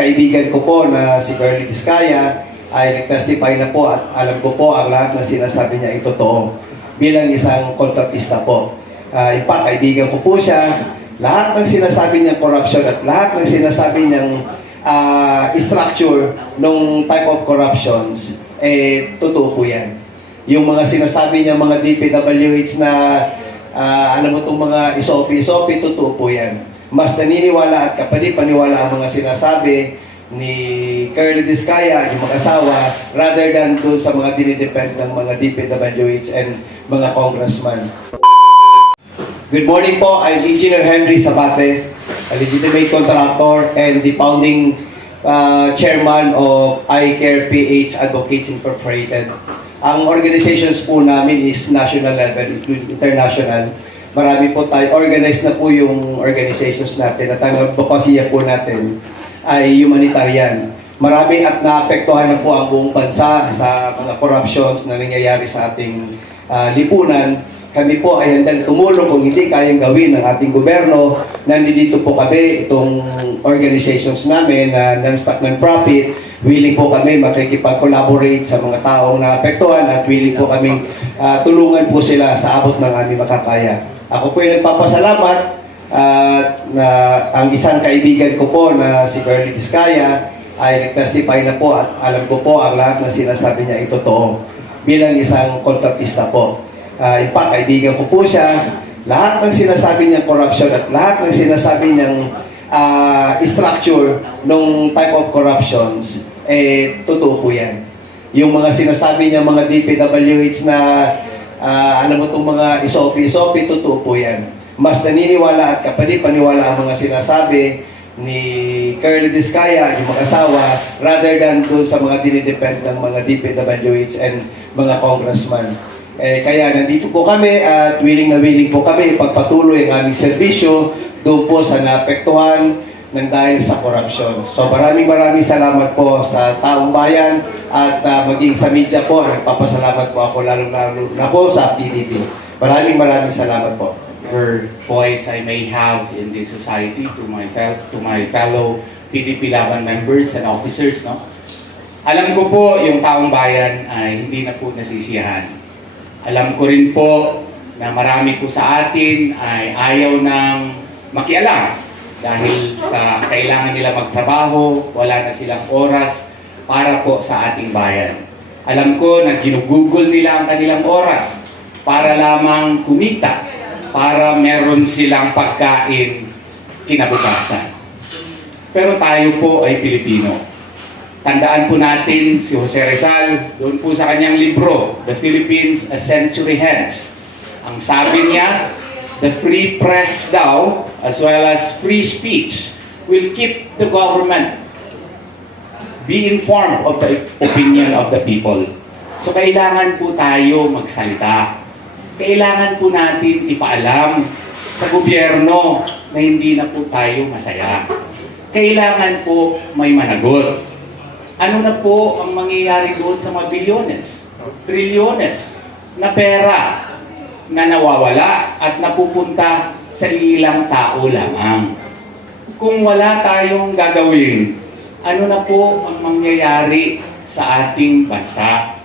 kaibigan ko po na si Curly Discaya ay nag-testify na po at alam ko po ang lahat ng sinasabi niya ay totoo bilang isang kontratista po. In fact, kaibigan ko po siya. Lahat ng sinasabi niyang corruption at lahat ng sinasabi niyang structure ng type of corruptions, totoo po yan. Yung mga sinasabi niya mga DPWH na alam mo itong mga isopi, totoo po yan. Mas naniniwala at kapani-paniwala ang mga sinasabi ni Curly Discaya, yung mag-asawa, rather than doon sa mga dinidepend ng mga DPWH and mga congressman. Good morning po, I'm Engineer Henry Sabate, a legitimate contractor and the founding chairman of iCare PH Advocates Incorporated. Ang organizations po namin is national level, including international. Marami po tayo, organized na po yung organizations natin at ang advokasya po natin ay humanitarian. Marami at naapektuhan na po ang buong bansa sa mga corruptions na nangyayari sa ating lipunan. Kami po ay handang tumulong kung hindi kayang gawin ng ating gobyerno. Nandito po kami, itong organizations namin na non-stock non-profit. Willing po kami makikipag-collaborate sa mga taong naapektuhan at willing po kami tulungan po sila sa abot ng aming makakaya. Ako po ay nagpapasalamat na ang isang kaibigan ko po na si Curly Discaya ay nag-testify na po at alam ko po ang lahat ng sinasabi niya ay totoo bilang isang kontratista po. In fact, kaibigan ko po siya. Lahat ng sinasabi niyang corruption at lahat ng sinasabi niyang structure ng type of corruptions, totoo po yan. Yung mga sinasabi niyang mga DPWH na alam mo itong mga isopi, totoo po yan. Mas naniniwala at kapani-paniwala ang mga sinasabi ni Curly Discaya, yung mag-asawa, rather than doon sa mga dinidepend ng mga DPWH and mga congressman. Kaya nandito po kami at willing na willing po kami ipagpatuloy ang aming serbisyo doon po sa naapektuhan ng dahil sa corruption. So maraming salamat po sa taong bayan at maging sa media po, nagpapasalamat po ako lalo na po sa PDP. Maraming salamat po. Whatever voice I may have in this society to my fellow PDP Laban members and officers, no? Alam ko po yung taong bayan ay hindi na po nasisiyahan. Alam ko rin po na marami po sa atin ay ayaw ng makialam dahil sa kailangan nila magtrabaho, wala na silang oras para po sa ating bayan. Alam ko na ginugugol nila ang kanilang oras para lamang kumita, para meron silang pagkain kinabukasan. Pero tayo po ay Pilipino. Tandaan po natin si Jose Rizal, doon po sa kanyang libro, The Philippines a Century Hence. Ang sabi niya, the free press daw, as well as free speech, will keep the government be informed of the opinion of the people. So kailangan po tayo magsalita. Kailangan po natin ipaalam sa gobyerno na hindi na po tayo masaya. Kailangan po may managot. Ano na po ang mangyayari doon sa mga bilyones, trilyones na pera na nawawala at napupunta sa ilang tao lamang? Kung wala tayong gagawin, ano na po ang mangyayari sa ating bansa?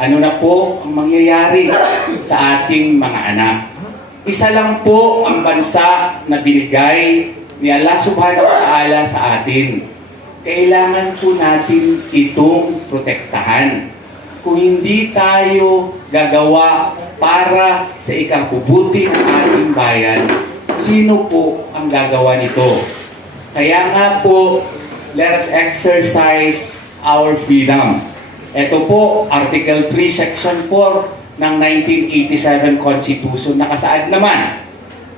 Ano na po ang mangyayari sa ating mga anak? Isa lang po ang bansa na binigay ni Allah Subhanahu wa Ta'ala sa atin. Kailangan po natin itong protektahan. Kung hindi tayo gagawa para sa ikabubuti ng ating bayan, sino po ang gagawa nito? Kaya nga po, let us exercise our freedom. Ito po, Article 3, Section 4 ng 1987 Constitution, nakasaad naman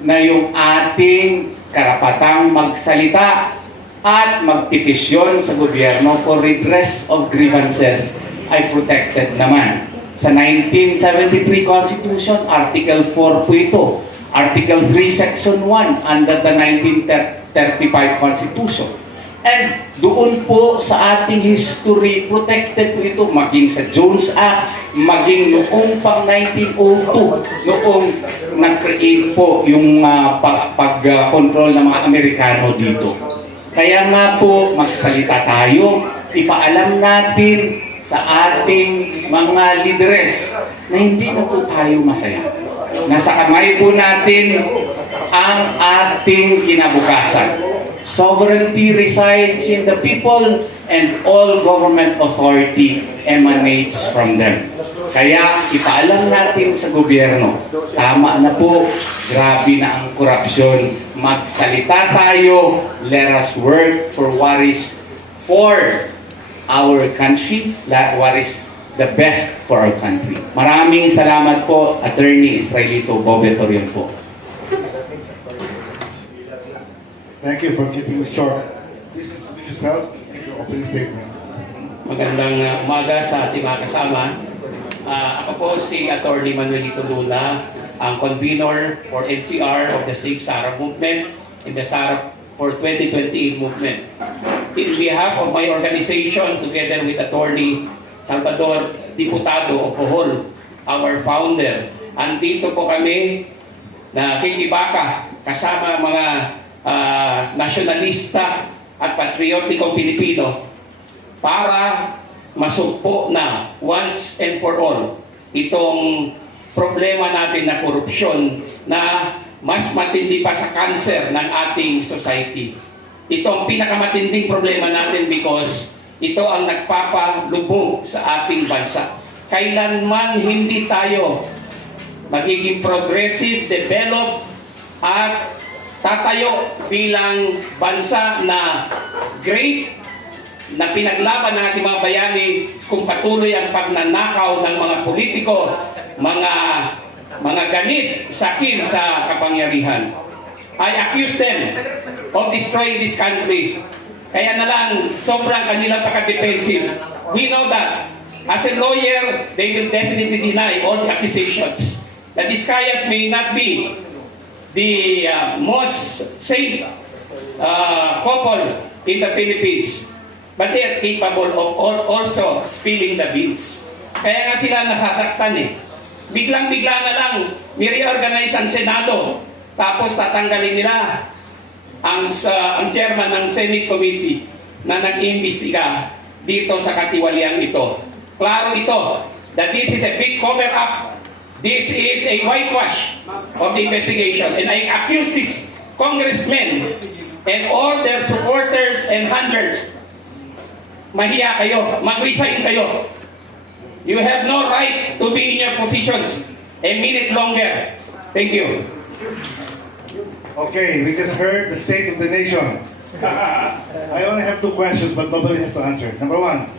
na yung ating karapatang magsalita at magpetisyon sa gobyerno for redress of grievances ay protected naman. Sa 1973 Constitution, Article 4 po ito. Article 3, Section 1 under the 1935 Constitution. And doon po sa ating history, protected po ito, maging sa Jones Act, maging noong pang 1902, noong nag-create po yung pag-control ng mga Amerikano dito. Kaya nga po, magsalita tayo, ipaalam natin sa ating mga lideres na hindi na po tayo masaya. Nasa kamay po natin ang ating kinabukasan. Sovereignty resides in the people and all government authority emanates from them. Kaya ipaalam natin sa gobyerno, tama na po, grabe na ang korupsyon. Magsalita tayo, let us work for what is for our country, what is the best for our country. Maraming salamat po, Attorney Israelito Bobetorion po. Thank you for keeping it short. Please introduce yourself and your opening statement. Magandang umaga sa ating mga kasama. Ako po si Atty. Manuelito Luna, ang convener for NCR of the Save Sara Movement in the Sara for 2028 movement. In behalf of my organization, together with Atty. Salvador Diputado Ocohol, our founder, andito po kami na kikibaka kasama mga nasyonalista at patriotikong Pilipino para masugpo na once and for all itong problema natin na korupsyon na mas matindi pa sa cancer ng ating society. Ito ang pinakamatinding problema natin because ito ang nagpapalubog sa ating bansa. Kailanman hindi tayo magiging progressive, develop at tatayo bilang bansa na great na pinaglaban ng ating mga bayani kung patuloy ang pagnanakaw ng mga politiko, mga ganit, sakim sa kapangyarihan. I accuse them of destroying this country. Kaya na lang, sobrang kanilang pagka-defensive. We know that. As a lawyer, they will definitely deny all the accusations. The Vizcayas may not be the most safe couple in the Philippines, but they are capable of also spilling the beans. Kaya nga sila nasasaktan eh. Biglang-bigla na lang, ni-reorganize ang Senado, tapos tatanggalin nila ang chairman ng Senate Committee na nag-iimbestiga dito sa katiwaliang ito. Klaro ito that this is a big cover-up. This is a whitewash of the investigation. And I accuse these congressmen and all their supporters and handlers. Mahiya kayo. Mag-resign kayo. You have no right to be in your positions a minute longer. Thank you. Okay, we just heard the state of the nation. I only have two questions, but nobody has to answer. Number one.